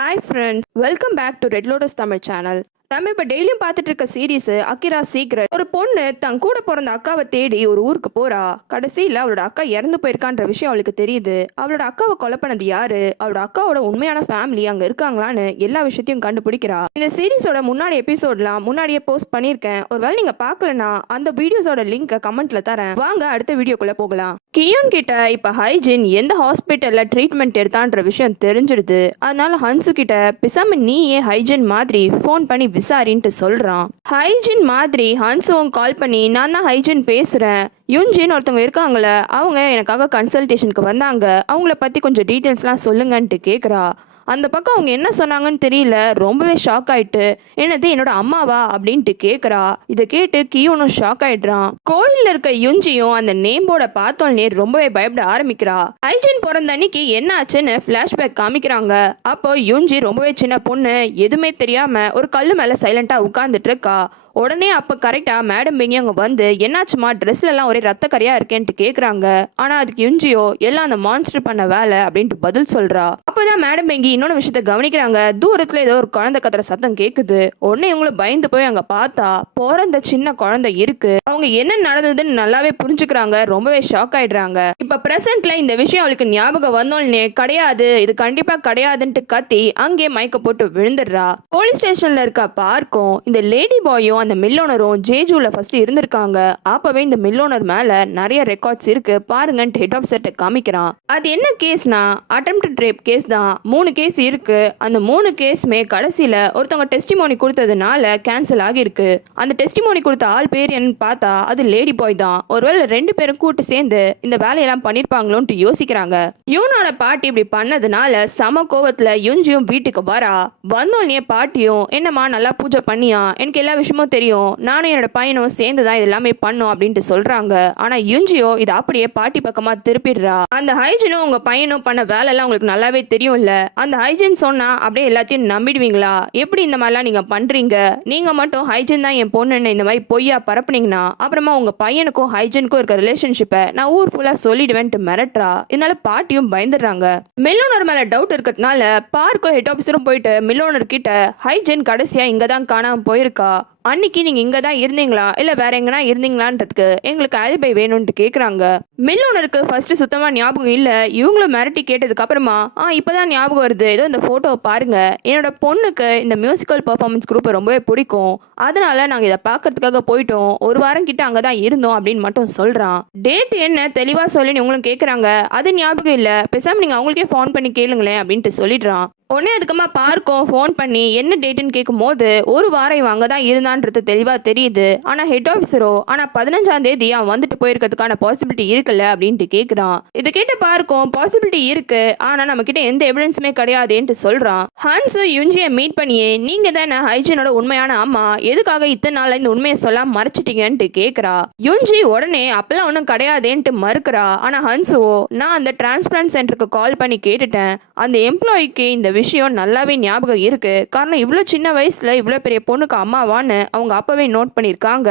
Hi friends, welcome back to Red Lotus Tamil channel. நம்ம இப்போ டெய்லியும் பார்த்துட்டு இருக்க சீரீஸ் அக்கிரா சீக்ரெட். ஒரு பொண்ணு தன் கூட பிறந்த அக்காவை தேடி ஒரு ஊருக்கு போறா. கடைசியில் அவளோட அக்கா இறந்து போயிருக்கான்ற விஷயம் அவளுக்கு தெரியுது. அவளோட அக்காவை கொலை பண்ணது யாரு, அவளோட அக்காவோட உண்மையான ஃபேமிலி அங்க இருக்காங்களான்னு எல்லா விஷயத்தையும் கண்டுபிடிக்கிறா. இந்த சீரீஸோட முன்னாடி எபிசோட்லாம் முன்னாடியே போஸ்ட் பண்ணியிருக்கேன். ஒருவேளை நீங்க பார்க்கலனா அந்த வீடியோஸோட லிங்க் கமெண்ட்ல தரேன். வாங்க அடுத்த வீடியோக்குள்ள போகலாம். கியோன் கிட்ட இப்ப ஹைஜின் எந்த ஹாஸ்பிட்டல்ல ட்ரீட்மெண்ட் எடுத்தான்ற விஷயம் தெரிஞ்சிடுது. அதனால ஹன்சு கிட்ட பிசாம நீயே ஹைஜின் மாதிரி ஃபோன் பண்ணி விசாரின்ட்டு சொல்றான். ஹைஜின் மாதிரி ஹன்சுவும் கால் பண்ணி நான் தான் ஹைஜின் பேசுறேன், யுன்ஜின்னு ஒருத்தவங்க இருக்காங்களே அவங்க எனக்காக கன்சல்டேஷனுக்கு வந்தாங்க, அவங்கள பத்தி கொஞ்சம் டீட்டெயில்ஸ்லாம் சொல்லுங்கன்ட்டு கேட்குறா. அந்த பக்கம் அவங்க என்ன சொன்னாங்கன்னு தெரியல, ரொம்பவே ஷாக் ஆயிட்டு என்னது என்னோட அம்மாவா அப்படின்ட்டு கேட்குறா. இதை கேட்டு கியோனும் ஷாக் ஆயிடுறான். கோயிலில் இருக்க யுஞ்சியும் அந்த நேம் போர்டை பார்த்தோன்னே ரொம்பவே பயப்பட ஆரம்பிக்கிறா. ஹைஜின் பிறந்த அன்னைக்கு என்ன ஆச்சுன்னு ஃபிளாஷ்பேக் காமிக்கிறாங்க. அப்போ யுஞ்சி ரொம்பவே சின்ன பொண்ணு, எதுவுமே தெரியாம ஒரு கல்லு மேல சைலண்டா உட்கார்ந்துட்டு இருக்கா. உடனே அப்போ கரெக்டாக மேடம் பெங்கி அவங்க வந்து என்னாச்சுமா ட்ரெஸ்லலாம் ஒரே ரத்த கரையா இருக்கேன்ட்டு கேட்குறாங்க. ஆனால் அதுக்கு யுஞ்சியோ எல்லாம் அந்த மான்ஸ்டர் பண்ண வேலை அப்படின்ட்டு பதில் சொல்கிறா. அப்போதான் மேடம் பெங்கி இன்னொன்று விஷயத்த கவனிக்கிறாங்க. தூரத்தில் ஏதோ ஒரு குழந்தை கத்துற சத்தம் கேட்குது. உடனே இவங்களும் பயந்து போய் அங்கே பார்த்தா பிறந்த சின்ன குழந்தை இருக்கு. அவங்க என்ன நடந்ததுன்னு நல்லாவே புரிஞ்சுக்கிறாங்க. ரொம்பவே ஷாக் ஆயிடுறாங்க. இப்போ ப்ரெசென்ட்ல இந்த விஷயம் அவளுக்கு ஞாபகம் வந்தோடனே கிடையாது, இது கண்டிப்பாக கிடையாதுன்ட்டு கத்தி அங்கே மயக்க போட்டு விழுந்துடுறா. போலீஸ் ஸ்டேஷன்ல இருக்க பார்க்கும் இந்த லேடி பாயும் அந்த மில்லோனரும் ஜேஜூல ஃபர்ஸ்ட் இருந்திருக்காங்க. அப்பவே இந்த மில்லோனர் மேல நிறைய ரெக்கார்ட்ஸ் இருக்கு பாருங்கன்ட்டு ஹெட் ஆஃப் செட்டை காமிக்கிறான். அது என்ன கேஸ்னா அட்டெம்ப்டட் ரேப் கேஸ் தான். 3 கேஸ் இருக்கு. அந்த 3 கேஸுமே கடைசியில ஒருத்தவங்க டெஸ்டிமோனி கொடுத்ததுனால கேன்சல் ஆகிருக்கு. அந்த டெஸ்டிமோனி கொடுத்த ஆள் பேர் என்னன்னு பார்த்தா அது லேடி பாய் தான். ஒருவேளை 2 பேரும் கூட்டு சேர்ந்து இந்த வேலையெல்லாம் பண்ணிருப்பாங்களோன்ட்டு யோசிக்கிறாங்க. யூனோட பாட்டி இப்படி பண்ணதுனால சம கோவத்துல யுஞ்சியும் வீட்டுக்கு வரா. வந்தோடனே பாட்டியும் என்னம்மா நல்லா பூஜை பண்ணியா, எனக்கு எல்லா விஷயமும் தெரியும், நானும் என்னோட பையனும் சேர்ந்து தான் இதெல்லாமே பண்ணோம் அப்படின்ட்டு சொல்றாங்க. ஆனா யுஞ்சியோ இதை அப்படியே பாட்டி பக்கமா திருப்பிடுறா. அந்த ஹைஜினும் உங்க பையனும் பண்ண வேலை எல்லாம் உங்களுக்கு நல்லாவே தெரியும்ல, அந்த ஹைஜின் சொன்னா அப்படியே எல்லாத்தையும் நம்பிடுவீங்களா, எப்படி இந்த மாதிரிலாம் நீங்க பண்றீங்க, நீங்க மட்டும் ஹைஜின் தான் என் பொண்ணுன்னு இந்த மாதிரி பொய்யா பரப்புனீங்கன்னா அப்புறமா உங்க பையனுக்கும் ஹைஜினுக்கும் இருக்க ரிலேஷன்ஷிப்பை நான் ஊர் ஃபுல்லா சொல்லிடுவேன்ட்டு மிரட்டுறா. இதனால பாட்டியும் பயந்துடுறாங்க. மில்லோனர் மேல டவுட் இருக்கிறதுனால பார்க்கோ ஹெட் ஆஃபீஸரும் போயிட்டு மில்லோனர் கிட்ட ஹைஜின் கடைசியா இங்க தான் காணாம போயிருக்கா, அன்னைக்கு நீங்க இங்க தான் இருந்தீங்களா இல்ல வேற எங்கன்னா இருந்தீங்களான்றதுக்கு எங்களுக்கு அலிபை வேணும்னு கேக்குறாங்க. மில்லோனருக்கு ஃபர்ஸ்ட் சுத்தமா ஞாபகம் இல்ல. இவங்களும் மிரட்டி கேட்டதுக்கு அப்புறமா இப்பதான் ஞாபகம் வருது, ஏதோ இந்த போட்டோவை பாருங்க, என்னோட பொண்ணுக்கு இந்த மியூசிக்கல் பெர்ஃபார்மன்ஸ் குரூப் ரொம்பவே பிடிக்கும், அதனால நாங்க இதை பாக்குறதுக்காக போயிட்டோம், ஒரு வாரம் கிட்ட அங்கதான் இருந்தோம் அப்படின்னு மட்டும் சொல்றான். டேட் என்ன தெளிவா சொல்லி உங்களும் கேக்குறாங்க. அது ஞாபகம் இல்ல, பேசாம நீங்க அவங்களுக்கே ஃபோன் பண்ணி கேளுங்களேன் அப்படின்ட்டு சொல்லிடுறான். உடனே அதுக்கமா பார்க்கும் ஃபோன் பண்ணி என்ன டேட்டுன்னு கேட்கும் போது ஒரு வாரம் இவன் அங்கதான் இருந்தான்றது தெளிவா தெரியுது. ஆனா ஹெட் ஆஃபீஸரோ 15ஆம் தேதி அவன் வந்துட்டு போயிருக்கிறதுக்கான பாசிபிலிட்டி இருக்குல்ல அப்படின்ட்டு கேட்குறான். இதை கேட்ட பார்க்கும் பாசிபிலிட்டி இருக்கு, ஆனா நம்ம கிட்ட எந்த எவிடன்ஸுமே கிடையாதுன்ட்டு சொல்றான். ஹன்ஸ் யுஞ்சியை மீட் பண்ணியே நீங்க தானே ஹைஜினோட உண்மையான அம்மா, எதுக்காக இத்தனை நாள்ல இந்த உண்மையை சொல்லாம மறைச்சிட்டீங்கன்ட்டு கேட்குறா. யுஞ்சி உடனே அப்பெல்லாம் ஒன்றும் கிடையாதுன்ட்டு மறுக்கிறா. ஆனா ஹன்ஸுவோ நான் அந்த டிரான்ஸ்பிளான்ட் சென்டருக்கு கால் பண்ணி கேட்டுட்டேன், அந்த எம்ப்ளாய்க்கு இந்த விஷயம் நல்லாவே ஞாபகம் இருக்கு, காரணம் இவ்வளோ சின்ன வயசுல இவ்வளோ பெரிய பொண்ணுக்கு அம்மாவான்னு அவங்க அப்பவே நோட் பண்ணியிருக்காங்க,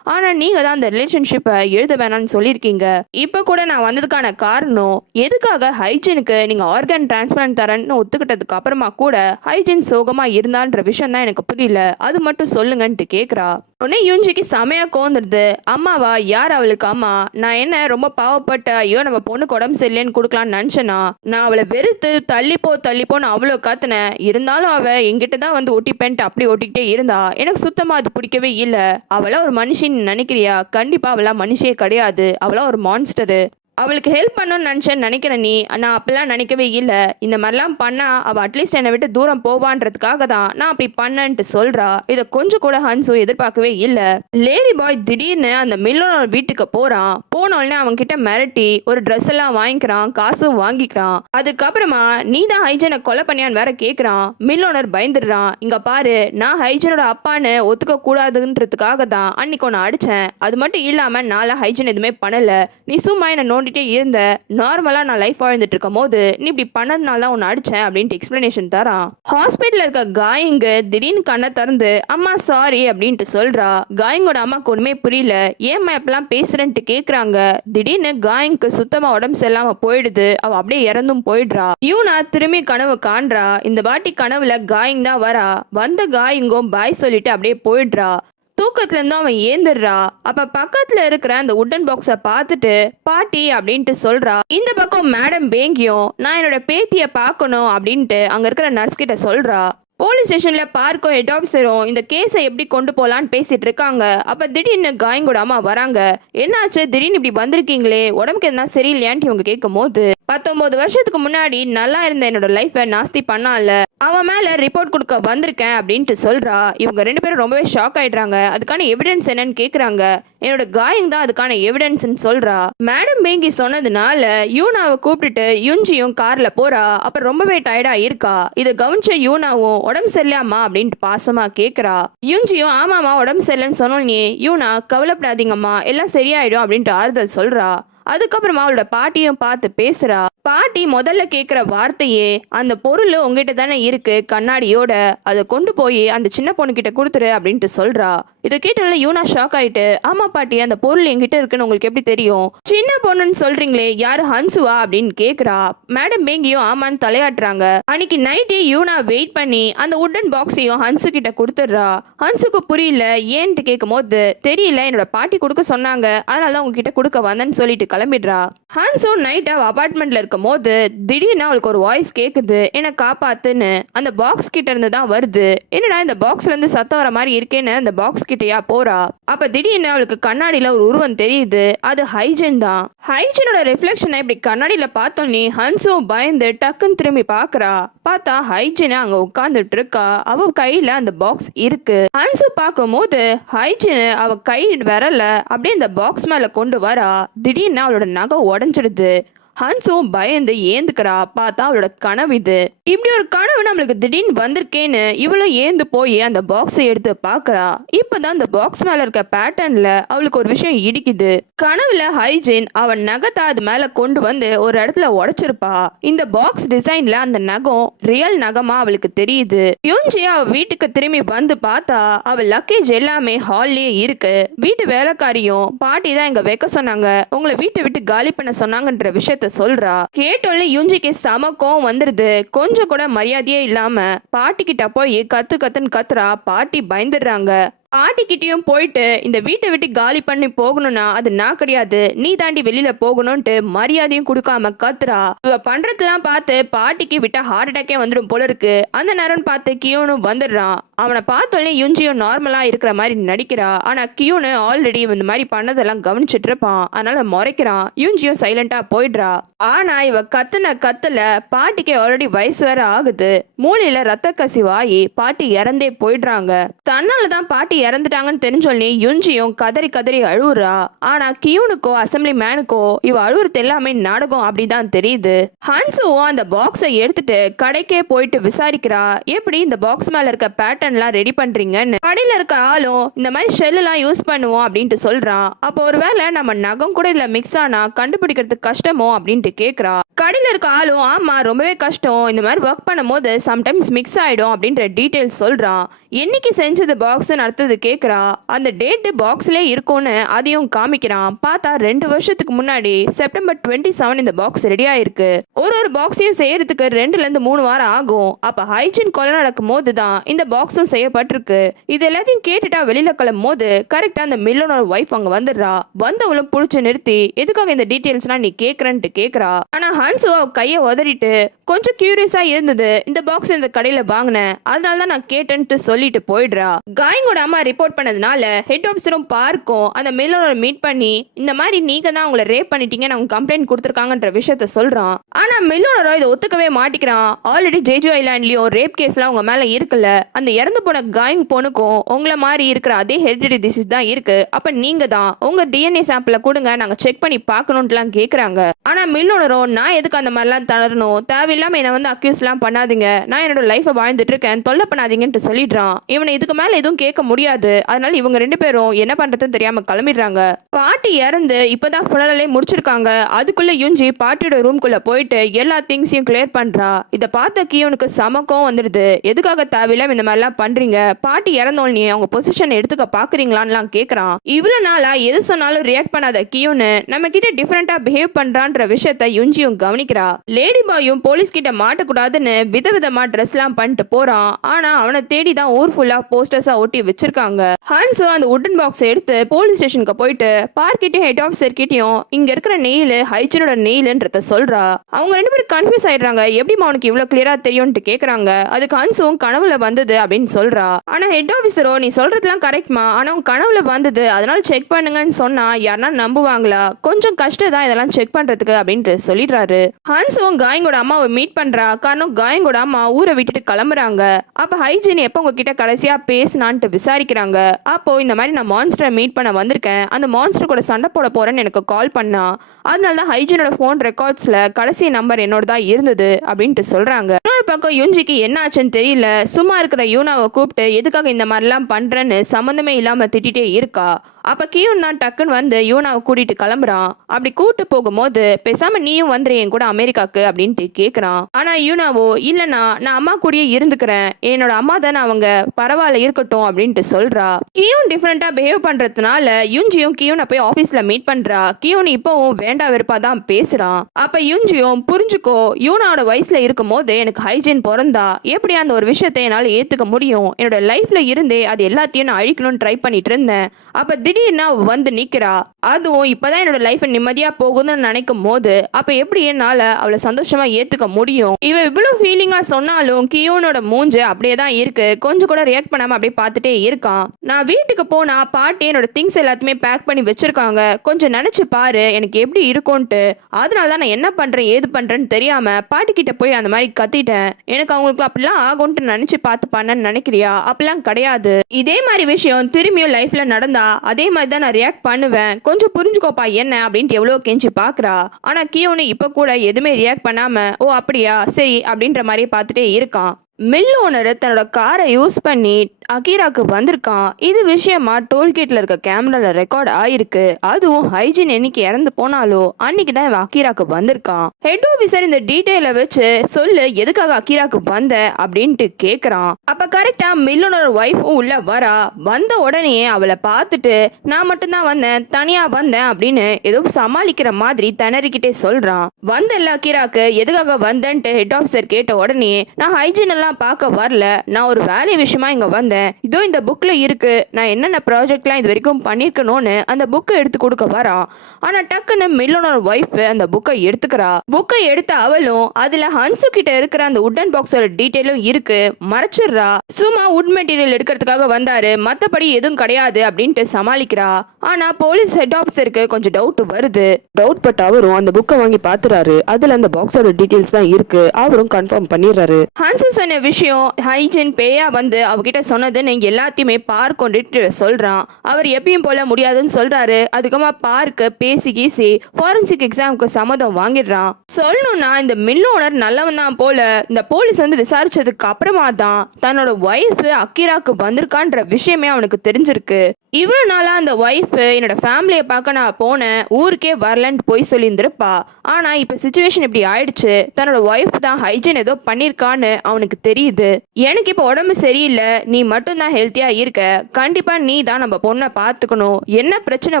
ஆனா நீங்க தான் அந்த ரிலேஷன்ஷிப்பை எழுத வேணாம்னு சொல்லியிருக்கீங்க, இப்போ கூட நான் வந்ததுக்கான காரணம் எதுக்காக ஹைஜினுக்கு நீங்க ஆர்கன் டிரான்ஸ்பிளான்ட் தரேன்னு ஒத்துக்கிட்டதுக்கு அப்புறமா கூட ஹைஜின் சோகமா இருந்தான்ற விஷயம் தான் எனக்கு புரியல, அது மட்டும் சொல்லுங்கன்ட்டு கேட்குறா. உடனே யுஞ்சிக்கு செமையா கோந்துருது. அம்மாவா, யார் அவளுக்கு அம்மா, நான் என்ன ரொம்ப பாவப்பட்ட ஐயோ நம்ம பொண்ணுக்கு உடம்பு சரியில்லைன்னு கொடுக்கலான்னு நினச்சேனா, நான் அவளை வெறுத்து தள்ளிப்போன்னு அவ்வளோ காத்துனேன், இருந்தாலும் அவ என்கிட்ட தான் வந்து ஒட்டிப்பேன்ட்டு அப்படி ஒட்டிக்கிட்டே இருந்தா, எனக்கு சுத்தமா அது பிடிக்கவே இல்லை, அவளா ஒரு மனுஷின்னு நினைக்கிறியா, கண்டிப்பா அவளா மனுஷியே கிடையாது, அவளா ஒரு மான்ஸ்டரு, அவளுக்கு ஹெல்ப் பண்ணணும்னு நினைக்கிறேன் நீ, நான் அப்பெல்லாம் நினைக்கவே இல்லை, இந்த மாதிரிலாம் பண்ணா அவள் அட்லீஸ்ட் என்னை விட்டு தூரம் போவான்றதுக்காக தான் நான் அப்படி பண்ணேன்ட்டு சொல்றா. இதை கொஞ்சம் கூட ஹன்ஸு எதிர்பார்க்கவே இல்லை. லேடி பாய் திடீர்னு அந்த மில்லோனர் வீட்டுக்கு போறான். போனோடனே அவன் கிட்ட மிரட்டி ஒரு ட்ரெஸ் எல்லாம் வாங்கிக்கிறான், காசும் வாங்கிக்கிறான். அதுக்கப்புறமா நீ தான் ஹைஜனை கொலை பண்ணியான்னு வேற கேட்குறான். மில்லோனர் பயந்துடுறான். இங்க பாரு, நான் ஹைஜனோட அப்பான்னு ஒத்துக்க கூடாதுன்றதுக்காக தான் அன்னைக்கு ஒன்று அடிச்சேன், அது மட்டும் இல்லாம நான்லாம் ஹைஜன் எதுவுமே பண்ணல, நீ சும்மா என்ன நோண்டிட்டே இருந்த, நார்மலா நான் லைஃப் வாழ்ந்துட்டு இருக்கும் போது நீ இப்படி பண்ணதுனால தான் உன்னை அடிச்சேன் அப்படின்ட்டு எக்ஸ்பிளனேஷன் தரான். ஹாஸ்பிட்டல்ல இருக்க காயிங்கு திடீர்னு கண்ணை திறந்து அம்மா சாரி அப்படின்ட்டு சொல்றா. காயிங்கோட அம்மாக்கு ஒண்ணுமே புரியல. ஏம்மா இப்பெல்லாம் பேசுறேன்ட்டு கேக்குறாங்க. திடீர்னு காயிங்க்கு சுத்தமா உடம்பு சரியில்லாம போயிடுது. அவ அப்படியே இறந்தும் போயிடுறா. யூனா திரும்பி கனவு காண்றா. இந்த வாட்டி கனவுல காயிங் தான் வரா. வந்த காயிங்கும் பாய் சொல்லிட்டு அப்படியே போயிடுறா. தூக்கத்துல இருந்து அவன் ஏந்துடுறா. அப்ப பக்கத்துல இருக்கிற அந்த உட்டன் பாக்ஸ பார்த்துட்டு பாட்டி அப்படின்ட்டு சொல்றா. இந்த பக்கம் மேடம் பேங்கியும் நான் என்னோட பேத்திய பார்க்கணும் அப்படின்ட்டு அங்க இருக்கிற நர்ஸ் கிட்ட சொல்றா. போலீஸ் ஸ்டேஷன்ல பார்க்கும் ஹெட் ஆஃபீஸரும் இந்த கேஸை எப்படி கொண்டு போலான்னு பேசிட்டு இருக்காங்க. அப்ப திடீர்னு காயிங்கோட அம்மா வராங்க. என்னாச்சு திடீர்னு இப்படி வந்திருக்கீங்களே, உடம்புக்கு எதனா சரியில்லையான்ட்டு இவங்க கேட்கும் போது 19 வருஷத்துக்கு முன்னாடி நல்லா இருந்த என்னோட லைஃபை நாஸ்தி பண்ணால, அவன் மேல ரிப்போர்ட் கொடுக்க வந்திருக்கேன் அப்படின்ட்டு சொல்றா. இவங்க 2 பேரும் ரொம்பவே ஷாக் ஆயிடுறாங்க. அதுக்கான எவிடன்ஸ் என்னன்னு கேக்குறாங்க. என்னோட காயிங் தான் அதுக்கான எவிடன்ஸ்ன்னு சொல்றா. மேடம் பேங்கி சொன்னதுனால யூனாவை கூப்பிட்டுட்டு யுஞ்சியும் கார்ல போறா. அப்ப ரொம்பவே டயர்டா இருக்கா. இதை கவனிச்ச யூனாவும் உடம்பு சரியில்லாமா அப்படின்ட்டு பாசமா கேக்குறா. யுஞ்சியும் ஆமாமா உடம்பு சரியில்லைன்னு சொன்னோன்னே யூனா கவலைப்படாதீங்கம்மா எல்லாம் சரியாயிடும் அப்படின்ட்டு ஆறுதல் சொல்றா. அதுக்கப்புறமா அவளோட பாட்டியும் பார்த்து பேசுறா. பாட்டி முதல்ல கேக்குற வார்த்தையே, அந்த பொருள் உங்ககிட்ட தானே இருக்கு கண்ணாடியோட, அதை கொண்டு போய் அந்த சின்ன பொண்ணு கிட்ட கொடுத்துரு அப்படின்ட்டு சொல்றா. இதை கேட்டதுல யூனா ஷாக் ஆயிட்டு, ஆமா பாட்டி அந்த பொருள் என்கிட்ட இருக்குன்னு உங்களுக்கு எப்படி தெரியும்? சின்ன பொண்ணுன்னு சொல்றீங்களே, யாரு ஹன்சுவா அப்படின்னு கேக்குறா. மேடம் பேங்கியும் ஆமான்னு தலையாட்டுறாங்க. அன்னைக்கு நைட்டே யூனா வெயிட் பண்ணி அந்த உட்டன் பாக்ஸையும் ஹன்சு கிட்ட கொடுத்துடுறா. ஹன்சுக்கு புரியல. ஏன்ட்டு கேட்கும் போது தெரியல, என்னோட பாட்டி கொடுக்க சொன்னாங்க, அதனாலதான் உங்ககிட்ட கொடுக்க வந்தேன்னு சொல்லிட்டு கிளம்பிடுறா. ஹன்சு நைட் அவ அபார்ட்மெண்ட்ல இருக்கும் போது திடீர்னு அவளுக்கு ஒரு வாய்ஸ் கேக்குது, என்ன காப்பாத்துன்னு. அந்த பாக்ஸ் கிட்ட இருந்து தான் வருது. என்னடா இந்த பாக்ஸ்ல இருந்து சத்தம் வர மாதிரி இருக்கேன்னு அந்த பாக்ஸ் கிட்டயா போறா. அப்ப திடீர்னு அவளுக்கு கண்ணாடியில ஒரு உருவம் தெரியுது. அது ஹைஜன் தான். ஹைஜனோட ரிஃப்ளெக்ஷனை இப்படி கண்ணாடியில பார்த்தோன்னே ஹன்சு பயந்து டக்குன்னு திரும்பி பாக்குறா. பார்த்தா ஹைஜன் அங்க உட்கார்ந்துட்டு இருக்கா. அவ கையில அந்த பாக்ஸ் இருக்கு. ஹன்சு பார்க்கும் போது ஹைஜன் அவ கை விரல அப்படியே அந்த பாக்ஸ் மேல கொண்டு வரா. திடீர்னு அவளோட நகை உடஞ்சிடுது. ஹன்சும் பயந்து ஏந்துக்கிறா. பார்த்தா அவளோட கனவு இது. இப்படி ஒரு கனவு நம்மளுக்கு திடீர்னு வந்திருக்கேன்னு இவளும் ஏந்து போய் அந்த பாக்ஸை எடுத்து பாக்குறா. இப்பதான் அந்த பாக்ஸ் மேல இருக்க பேட்டர்ன்ல அவளுக்கு ஒரு விஷயம் இடிக்குது. கனவுல ஹைஜின் அவன் நகத்தை அது மேல கொண்டு வந்து ஒரு இடத்துல உடைச்சிருப்பா. இந்த பாக்ஸ் டிசைன்ல அந்த நகம் ரியல் நகமா அவளுக்கு தெரியுது. யுஞ்சி அவ வீட்டுக்கு திரும்பி வந்து பார்த்தா அவ லக்கேஜ் எல்லாமே ஹால்லயே இருக்கு. வீட்டு வேலைக்காரியும் பாட்டி தான் இங்க வைக்க சொன்னாங்க, உங்களை வீட்டை விட்டு காலி பண்ண சொன்னாங்கன்ற விஷயத்த சொல்றா. கேட்டோன்னு யுஞ்சிக்கு சமக்கம் வந்துருது. கொஞ்சம் கூட மரியாதையே இல்லாம பாட்டி கிட்ட போய் கத்து கத்துன்னு கத்துறா. பாட்டி பயந்துடுறாங்க. பாட்டிக்கிட்டையும் போயிட்டு இந்த வீட்டை விட்டு காலி பண்ணி போகணும்னா அது நான் கிடையாது, நீ தாண்டி வெளியில போகணும்ட்டு மரியாதையும் கொடுக்காம கத்துறா. இவ பண்றதெல்லாம் பார்த்து பாட்டிக்கு விட்டா ஹார்ட் அட்டாக்கே வந்துடும் போல இருக்கு. அந்த நேரம் பார்த்து கியோனும் வந்துடுறான். அவனை பார்த்தோன்னே யுஞ்சியும் நார்மலா இருக்கிற மாதிரி நடிக்கிறா. ஆனா கியோனு ஆல்ரெடி இந்த மாதிரி பண்ணதெல்லாம் கவனிச்சுட்டு இருப்பான். அதனால முறைக்கிறான். யுஞ்சியும் சைலண்டா போயிடுறா. ஆனா இவ கத்துல பாட்டிக்கு ஆல்ரெடி வயசு வேற ஆகுது. மூளையில ரத்த கசிவாயி பாட்டி இறந்தே போயிடுறாங்க. தன்னாலதான் பாட்டி இறந்துட்டாங்கன்னு தெரிஞ்சோடனே யுஞ்சியும் கதறி கதறி அழுவுறா. ஆனா கியூனுக்கோ அசம்பிளி மேனுக்கோ இவ அழுவுறது எல்லாமே நாடகம் அப்படிதான் தெரியுது. ஹன்சுவும் அந்த பாக்ஸை எடுத்துட்டு கடைக்கே போயிட்டு விசாரிக்கிறா. எப்படி இந்த பாக்ஸ் மேல இருக்க பேட்டர்ன்லாம் ரெடி பண்றீங்கன்னு. கடையில இருக்க ஆளும் இந்த மாதிரி ஷெல் எல்லாம் யூஸ் பண்ணுவோம் அப்படின்ட்டு சொல்றான். அப்போ ஒருவேளை நம்ம நகம் கூட இதுல மிக்ஸ் ஆனா கண்டுபிடிக்கிறதுக்கு கஷ்டமோ அப்படின்ட்டு கேக்குறா. கடையில இருக்க ஆளும் ஆமா ரொம்பவே கஷ்டம், இந்த மாதிரி ஒர்க் பண்ணும் போது சம்டைம்ஸ் மிக்ஸ் ஆயிடும் அப்படின்ற டீடைல்ஸ் சொல்றான். என்னைக்கு செஞ்சது பாக்ஸ் அடுத்தது கேக்குறா. அந்த டேட் பாக்ஸ்ல இருக்கும்னு அதையும் காமிக்கிறான். பார்த்தா 2 வருஷத்துக்கு முன்னாடி செப்டம்பர் 27 இந்த பாக்ஸ் ரெடி ஆயிருக்கு. ஒரு பாக்ஸையும் செய்யறதுக்கு 2ல இருந்து 3 வாரம் ஆகும். அப்ப ஹைஜீன் கொலை நடக்கும் போதுதான் இந்த பாக்ஸும் செய்யப்பட்டிருக்கு. இது எல்லாத்தையும் கேட்டுட்டா வெளியில கிளம்பும் போது கரெக்டா அந்த மில்லனோட ஒய்ஃப் அங்க வந்துடுறா. வந்தவளும் புடிச்சு நிறுத்தி எதுக்காக இந்த டீடைல்ஸ்லாம் நீ கேக்குறன்ட்டு கேக்குறா. ஆனா ஹன்சு கைய உதறிட்டு கொஞ்சம் கியூரியஸா இருந்தது, இந்த பாக்ஸ் இந்த கடையில வாங்கினேன், அதனாலதான் நான் கேட்டேன்ட்டு சொல்லிட்டு போயிடுறா. காயிங்கோட அம்மா ரிப்போர்ட் பண்ணதுனால ஹெட் ஆஃபீஸரும் பார்க்கும் அந்த மில்லனோட மீட் பண்ணி இந்த மாதிரி நீங்க தான் உங்களை ரேப் பண்ணிட்டீங்கன்னு அவங்க கம்ப்ளைண்ட் கொடுத்துருக்காங்கன்ற விஷயத்த சொல்றான். ஆனா மில்லனோட இதை ஒத்துக்கவே மாட்டிக்கிறான். ஆல்ரெடி ஜேஜோ ஐலாண்ட்லயும் ரேப் கேஸ்லாம் அவங்க மேல இருக்குல்ல, அந்த இறந்து போன காயிங் பொண்ணுக்கும் உங்களை மாதிரி இருக்கிற அதே ஹெரிடிட்டி டிசீஸ் தான் இருக்கு. அப்ப நீங்க தான் உங்க டிஎன்ஏ சாம்பிள கொடுங்க, நாங்க செக் பண்ணி பார்க்கணும்ட்டுலாம் கேக்குறாங்க. ஆனா மில்லோனரும் நான் எதுக்கு அந்த மாதிரிலாம் தளரணும், தேவையில்லாம என்னை வந்து அக்யூஸ்லாம் பண்ணாதீங்க, நான் என்னோட லைஃபை வாழ்ந்துட்டு இருக்கேன், தொல்லை பண்ணாதீங்கன்ட்டு சொல்லிடுறான். இவனை இதுக்கு மேல எதுவும் கேட்க முடியாது. அதனால இவங்க 2 பேரும் என்ன பண்றதுன்னு தெரியாம கிளம்பிடுறாங்க. பாட்டி இறந்து இப்பதான் புனரலே முடிச்சிருக்காங்க. அதுக்குள்ள யுஞ்சி பாட்டியோட ரூம்குள்ள போயிட்டு எல்லா திங்ஸையும் கிளியர் பண்றா. இதை பார்த்த கியோனுக்கு சமக்கம் வந்துடுது. எதுக்காக தேவையில்லாம இந்த மாதிரிலாம் பண்றீங்க, பாட்டி இறந்தோடனே அவங்க பொசிஷன் எடுத்துக்க பாக்குறீங்களான்னு கேக்குறான். இவ்வளவு நாளா எது சொன்னாலும் ரியாக்ட் பண்ணாத கியோனு நம்ம கிட்ட டிஃபரெண்டா பிஹேவ் பண்றான்ற விஷயத்த யுஞ்சியும் கவனிக்கிறா. லேடி பாயும் போலீஸ் கிட்ட மாட்டக்கூடாதுன்னு விதவிதமா ட்ரெஸ் எல்லாம் பண்ணிட்டு போறான். ஆனா அவனை தேடி தான் ஊர் ஃபுல்லா போஸ்டர்ஸா ஒட்டி வச்சிருக்காங்க. ஹன்ஸோ அந்த உட்டன் பாக்ஸ் எடுத்து போலீஸ் ஸ்டேஷனுக்கு போயிட்டு பார்க்கிட்டையும் ஹெட் ஆஃபீஸர் கிட்டையும் இங்க இருக்கிற நெயில் ஹைஜனோட நெயில்ன்றத சொல்றா. அவங்க 2 பேரும் கன்ஃபியூஸ் ஆயிடுறாங்க. எப்படிமா உனக்கு இவ்வளவு கிளியரா தெரியும்னு கேக்குறாங்க. அதுக்கு ஹன்ஸும் கனவுல வந்தது அப்படின்னு சொல்றா. ஆனா ஹெட் ஆஃபீஸரோ நீ சொல்றதுலாம் கரெக்ட்மா, ஆனா உன் கனவுல வந்தது அதனால செக் பண்ணுங்கன்னு சொன்னா யாருன்னா நம்புவாங்களா, கொஞ்சம் கஷ்டம் தான் இதெல்லாம் செக் பண்றதுக்கு அப்படின்ட்டு சொல்லிடுறாரு. ஹன்ஸும் காயங்கோட அம்மாவை மீட் பண்றா. காரணம் காயங்கோட அம்மா ஊரை விட்டுட்டு கிளம்புறாங்க. அப்ப ஹைஜின் எப்ப உங்ககிட்ட கடைசியா பேசினான்ட்டு விசாரிக்கிறாங்க. அப்போ இந்த மாதிரி நான் மான்ஸ்டரை மீட் பண்ண வந்திருக்கேன், அந்த மான்ஸ்டர் கூட சண்டை போட போறேன்னு எனக்கு கால் பண்ணா, அதனால தான் ஹைஜினோட போன் ரெக்கார்ட்ஸ்ல கடைசி நம்பர் என்னோட தான் இருந்தது அப்படின்ட்டு சொல்றாங்க. இன்னொரு பக்கம் யுஞ்சிக்கு என்ன ஆச்சுன்னு தெரியல. சும்மா இருக்கிற யூனாவை கூப்பிட்டு எதுக்காக இந்த மாதிரிலாம் பண்றேன்னு சம்மந்தமே இல்லாம திட்டிட்டே இருக்கா. அப்ப கியூன் தான் டக்குன்னு வந்து யூனாவை கூட்டிட்டு கிளம்புறான். அப்படி கூட்டு போகும்போது பேசாம நீயும் வந்துரு என் கூட அமெரிக்காக்கு அப்படின்ட்டு கேக்குறான். ஆனா யூனாவோ இல்லனா நான் அம்மா கூடயே இருந்துக்கிறேன், என்னோட அம்மா தானே அவங்க, பரவாயில்ல இருக்கட்டும் அப்படின்ட்டு சொல்றா. கியூன் டிஃபரெண்டா பிஹேவ் பண்றதுனால யுஞ்சியும் கியூனை போய் ஆபீஸ்ல மீட் பண்றா. கியூன் இப்பவும் வேண்டா வெறுப்பா தான் பேசுறான். அப்ப யுஞ்சியும் புரிஞ்சுக்கோ, யூனாவோட வயசுல இருக்கும் போது எனக்கு ஹைஜீன் பிறந்தா எப்படி அந்த ஒரு விஷயத்தை என்னால ஏத்துக்க முடியும், என்னோட லைஃப்ல இருந்தே அது எல்லாத்தையும் நான் அழிக்கணும்னு ட்ரை பண்ணிட்டு இருந்தேன். அப்ப திடீர்னு வந்து நிக்கிறா. அதுவும் இப்பதான் என்னோட லைஃப் நிம்மதியா போகுதுன்னு நினைக்கும் போது அப்ப எப்படி என்னால அவளை சந்தோஷமா ஏத்துக்க முடியும். இவ இவ்வளவு ஃபீலிங்கா சொன்னாலும் கியோனோட மூஞ்சு அப்படியே தான் இருக்கு. கொஞ்சம் கூட ரியாக்ட் பண்ணாம அப்படியே பார்த்துட்டே இருக்கான். நான் வீட்டுக்கு போனா பாட்டி என்னோட திங்ஸ் எல்லாத்தையுமே பேக் பண்ணி வச்சிருக்காங்க, கொஞ்சம் நினைச்சு பாரு எனக்கு எப்படி இருக்கும்ட்டு. அதனாலதான் நான் என்ன பண்றேன் ஏது பண்றேன்னு தெரியாம பாட்டி கிட்ட போய் அந்த மாதிரி கத்திட்டேன். எனக்கு அவங்களுக்கு அப்படிலாம் ஆகும்ட்டு நினைச்சு பார்த்து பண்ணன்னு நினைக்கிறியா, அப்படிலாம் கிடையாது. இதே மாதிரி விஷயம் திரும்பியும் லைஃப்ல நடந்தா அதே மாதிரி தான் நான் ரியாக்ட் பண்ணுவேன், கொஞ்சம் புரிஞ்சுக்கோப்பா என்ன அப்படின்ட்டு எவ்வளவு கெஞ்சி பாக்குறா. ஆனா கியோனு இப்ப கூட எதுவுமே ரியாக்ட் பண்ணாம ஓ அப்படியா சரி அப்படின்ற மாதிரி பார்த்துட்டே இருக்கான். மில் ஓனர் தன்னோட காரை யூஸ் பண்ணி அகிராக்கு வந்திருக்கான். இது விஷயமா டோல்கேட்ல இருக்க கேமரால ரெக்கார்ட் ஆயிருக்கு. அதுவும் ஹைஜீன் என்னைக்கு இறந்து போனாலோ அன்னைக்கு தான் இவன் அகிராக்கு வந்திருக்கான். ஹெட் ஆபீசர் இந்த டீடைல வச்சு சொல்லு எதுக்காக அகிராக்கு வந்த அப்படின்ட்டு கேக்குறான். அப்ப கரெக்டா மில் ஓனர் ஒய்ஃபும் உள்ள வரா. வந்த உடனே அவளை பார்த்துட்டு நான் மட்டும்தான் வந்தேன், தனியா வந்தேன் அப்படின்னு ஏதோ சமாளிக்கிற மாதிரி திணறிக்கிட்டே சொல்றான். வந்தல்ல அகிராக்கு எதுக்காக வந்தன்ட்டு ஹெட் ஆபீசர் கேட்ட உடனே நான் ஹைஜீன் எல்லாம் பார்க்க வரல, நான் ஒரு வேலை விஷயமா இங்க வந்தேன், இதோ இந்த புக்ல இருக்கு, நான் என்னென்ன ப்ராஜெக்ட்லாம் இது வரைக்கும் பண்ணிருக்கணும்னு அந்த புக்கை எடுத்து கொடுக்க வரான். ஆனா டக்குன்னு மில்லோனோட ஒய்ஃப் அந்த புக்கை எடுத்துக்கிறா. புக்கை எடுத்த அவளும் அதுல ஹன்சு கிட்ட இருக்கிற அந்த உட்டன் பாக்ஸோட டீடைலும் இருக்கு, மறைச்சிடுறா. சும்மா உட் மெட்டீரியல் எடுக்கிறதுக்காக வந்தாரு, மத்தபடி எதுவும் கிடையாது அப்படின்ட்டு சமாளிக்கிறா. ஆனா போலீஸ் ஹெட் ஆபீசருக்கு கொஞ்சம் டவுட் வருது. டவுட் பட் அவரும் அந்த புக்கை வாங்கி பாத்துறாரு. அதுல அந்த பாக்ஸோட டீடைல்ஸ் தான் இருக்கு. அவரும் கன்ஃபார்ம் பண்ணிடுறாரு. ஹன்சு சொன்ன விஷயம் ஹைஜீன் பேயா வந்து அவகிட்ட சொன்னது நீங்க எல்லாத்தையுமே பார்க் கொண்டுட்டு சொல்றான். அவர் எப்பயும் போல முடியாதுன்னு சொல்றாரு. அதுக்கமா பார்க்க பேசி கீசி ஃபாரன்சிக் எக்ஸாமுக்கு சம்மதம் வாங்கிடுறான். சொல்லணும்னா இந்த மில் ஓனர் நல்லவன் தான் போல. இந்த போலீஸ் வந்து விசாரிச்சதுக்கு அப்புறமா தான் தன்னோட ஒய்ஃப் அக்கிராக்கு வந்திருக்கான்ற விஷயமே அவனுக்கு தெரிஞ்சிருக்கு. இவ்வளவு நாளா அந்த ஒய்ஃப் என்னோட ஃபேமிலியை பார்க்க நான் போனேன், ஊருக்கே வரலன்ட்டு போய் சொல்லியிருந்திருப்பா. ஆனா இப்ப சிச்சுவேஷன் இப்படி ஆயிடுச்சு, தன்னோட ஒய்ஃப் தான் ஹைஜீன் ஏதோ பண்ணிருக்கான்னு அவனுக்கு தெரியுது. எனக்கு இப்ப உடம்பு சரியில்லை, நீ மட்டும் தான் ஹெல்த்தியா இருக்க, கண்டிப்பா நீ தான் நம்ம பொண்ணை பாத்துக்கணும், என்ன பிரச்சனை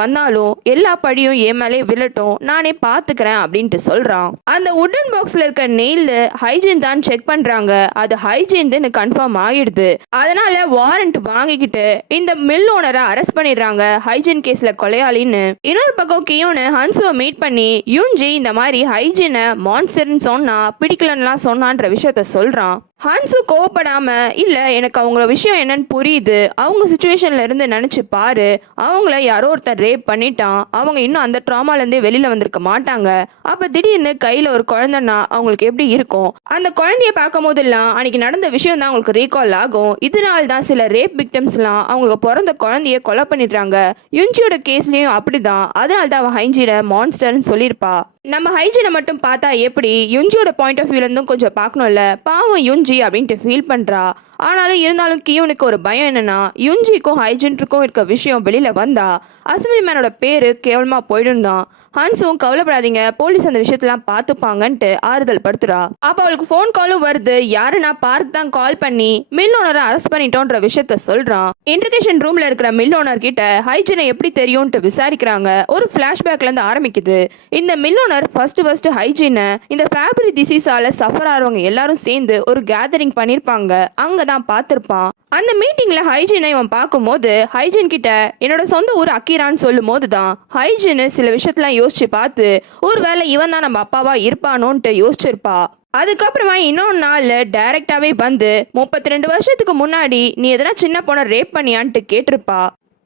வந்தாலும் எல்லா படியும் என் மேலே விழட்டும், நானே பாத்துக்கிறேன் அப்படின்ட்டு சொல்றான். அந்த உட்டன் பாக்ஸ்ல இருக்க நெயில் ஹைஜீன் தான் செக் பண்றாங்க. அது ஹைஜீன் கன்ஃபார்ம் ஆயிடுது. அதனால வாரண்ட் வாங்கிக்கிட்டு இந்த மில் ஓனரை அரெஸ்ட் பண்ணிடுறாங்க, ஹைஜீன் கேஸ்ல கொலையாளின்னு. இன்னொரு பக்கம் கியோனு ஹன்சுவை மீட் பண்ணி யூன்ஜி இந்த மாதிரி ஹைஜீனை மான்ஸ்டர்னு சொன்னா பிடிக்கலன்னா சொன்னான்ற விஷயத்த சொல்றான். ஹன்சு கோவப்படாம இல்ல எனக்கு அவங்கள விஷயம் என்னன்னு புரியுது, அவங்க சிச்சுவேஷன்ல இருந்து நினைச்சு பாரு, அவங்கள யாரோ ஒருத்தர் ரேப் பண்ணிட்டான், அவங்க இன்னும் அந்த ட்ராமால இருந்தே வெளியில வந்திருக்க மாட்டாங்க, அப்ப திடீர்னு கையில ஒரு குழந்தைன்னா அவங்களுக்கு எப்படி இருக்கும், அந்த குழந்தைய பார்க்கும் போதெல்லாம் அன்னைக்கு நடந்த விஷயம் தான் அவங்களுக்கு ரீகால் ஆகும். இதனால தான் சில ரேப் விக்டிம்ஸ் எல்லாம் அவங்க பிறந்த குழந்தைய கொலை பண்ணிடுறாங்க. யுன்ஜியோட கேஸ்லயும் அப்படிதான், அதனால தான் அவன் ஹைஜீனை மான்ஸ்டர்னு சொல்லியிருப்பா. நம்ம ஹைஜீனை மட்டும் பார்த்தா எப்படி, யுஞ்சியோட பாயிண்ட் ஆஃப் வியூல இருந்தும் கொஞ்சம் பார்க்கணும்ல. பாவம் யுஞ்சி அப்படின்ட்டு ஃபீல் பண்றா. ஆனாலும் இருந்தாலும் கியூனுக்கு ஒரு பயம் என்னன்னா, யுஞ்சிக்கும் ஹைஜீனுக்கும் இருக்க விஷயம் வெளியில வந்தா அசம்பிளி மேனோட பேரு கேவலமா போயிடும் தான். ஹன்ஸும் கவலைப்படாதீங்க, போலீஸ் அந்த விஷயத்தெல்லாம் பார்த்துப்பாங்கன்ட்டு ஆறுதல் படுத்துறா. அப்ப அவளுக்கு ஃபோன் காலும் வருது. யாருன்னா பார்க் தான் கால் பண்ணி மில் ஓனரை அரெஸ்ட் பண்ணிட்டோன்ற விஷயத்த சொல்றான். இன்டர்கேஷன் ரூம்ல இருக்கிற மில் ஓனர் கிட்ட ஹைஜீனை எப்படி தெரியும்ட்டு விசாரிக்கிறாங்க. ஒரு பிளாஷ்பேக்ல இருந்து ஆரம்பிக்குது. இந்த மில் ஓனர் ஃபர்ஸ்ட் ஹைஜீனை இந்த ஃபேப்ரி டிசீஸால சஃபர் ஆறவங்க எல்லாரும் சேர்ந்து ஒரு கேதரிங் பண்ணிருப்பாங்க, அங்கதான் பார்த்திருப்பான். அந்த மீட்டிங்ல ஹைஜீனை இவன் பார்க்கும்போது ஹைஜீன் கிட்ட என்னோட சொந்த ஊர் அக்கீரான்னு சொல்லும் போதுதான் ஹைஜீன் சில விஷயத்தெல்லாம் யோசிச்சு பார்த்து ஒருவேளை இவன் தான் நம்ம அப்பாவா இருப்பானோன்ட்டு யோசிச்சிருப்பா. அதுக்கப்புறமா இன்னொரு நாள் டைரக்டாவே வந்து 32 வருஷத்துக்கு முன்னாடி நீ எதனா சின்ன பொண்ணை ரேப் பண்ணியான்ட்டு கேட்டிருப்பா.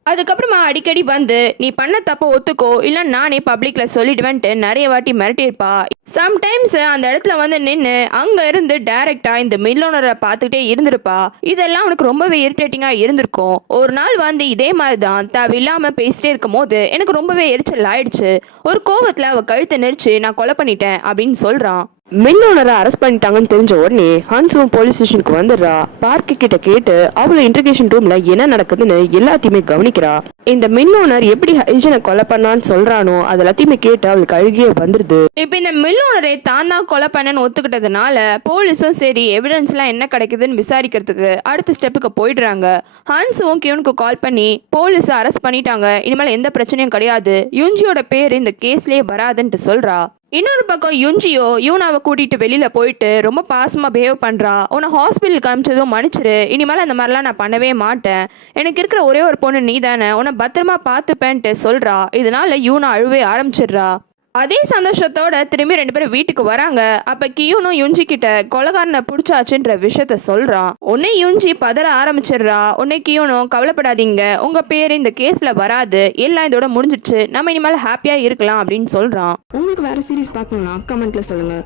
அதுக்கப்புறமா அடிக்கடி வந்து நீ பண்ண தப்ப ஒத்துக்கோ, இல்ல நானே பப்ளிக்ல சொல்லிடுவேன்ட்டு நிறைய வாட்டி மிரட்டியிருப்பா. சம்டைம்ஸ் அந்த இடத்துல வந்து நின்று அங்க இருந்து டைரக்டா இந்த மில் ஓனரை பார்த்துக்கிட்டே இருந்திருப்பா. இதெல்லாம் உனக்கு ரொம்பவே இரிட்டேட்டிங்கா இருந்திருக்கும். ஒரு நாள் வந்து இதே மாதிரி தான் தேவையில்லாம பேசிட்டே இருக்கும் போது எனக்கு ரொம்பவே எரிச்சல் ஆயிடுச்சு. ஒரு கோவத்துல அவ கழுத்தை நெரிச்சு நான் கொலை பண்ணிட்டேன் அப்படின்னு சொல்றான். மில் ஓனரை அரெஸ்ட் பண்ணிட்டாங்கன்னு தெரிஞ்ச உடனே ஹன்ஸும் போலீஸ் ஸ்டேஷனுக்கு வந்துடுறா. பார்க்கு கிட்ட கேட்டு அவளை இன்டர்கேஷன் ரூம்ல என்ன நடக்குதுன்னு எல்லாத்தையுமே கவனிக்கிறா. இந்த மில் ஓனர் எப்படி ஹைஜீனை கொலை பண்ணான்னு சொல்றானோ அது எல்லாத்தையுமே கேட்டு அவளுக்கு அழுகியே வந்துருது. இப்ப இந்த மில் ஓனரை தான் கொலை பண்ணன்னு ஒத்துக்கிட்டதுனால போலீஸும் சரி எவிடன்ஸ் எல்லாம் என்ன கிடைக்குதுன்னு விசாரிக்கிறதுக்கு அடுத்த ஸ்டெப்புக்கு போயிடுறாங்க. ஹன்ஸும் கியூனுக்கு கால் பண்ணி போலீஸ் அரெஸ்ட் பண்ணிட்டாங்க, இனிமேல் எந்த பிரச்சனையும் கிடையாது, யுஞ்சியோட பேர் இந்த கேஸ்லயே வராதுன்ட்டு சொல்றா. இன்னொரு பக்கம் யுஞ்சியோ யூனாவை கூட்டிட்டு வெளியில போயிட்டு ரொம்ப பாசமா பிஹேவ் பண்றா. உன்னை ஹாஸ்பிட்டலுக்கு அனுப்பிச்சதும் மன்னிச்சிரு, இனிமேல் அந்த மாதிரிலாம் நான் பண்ணவே மாட்டேன், எனக்கு இருக்கிற ஒரே ஒரு பொண்ணு நீ தானே, உன்னை பத்திரமா பார்த்துப்பேன்ட்டு சொல்றா. இதனால யூனா அழுவே ஆரம்பிச்சிடுறா. அதே சந்தோஷத்தோட திரும்பி 2 பேரும் வீட்டுக்கு வராங்க. அப்ப கியூனும் யுஞ்சி கிட்ட கொலைகாரனை பிடிச்சாச்சுன்ற விஷயத்த சொல்றான். உன்னை யுஞ்சி பதற ஆரம்பிச்சிடுறா. உன்னை கியூனும் கவலைப்படாதீங்க, உங்க பேரு இந்த கேஸ்ல வராது, எல்லாம் இதோட முடிஞ்சிடுச்சு, நம்ம இனிமேல் ஹாப்பியா இருக்கலாம் அப்படின்னு சொல்றான். உங்களுக்கு வேற சீரிஸ் பார்க்கணும்னா கமெண்ட்ல சொல்லுங்க.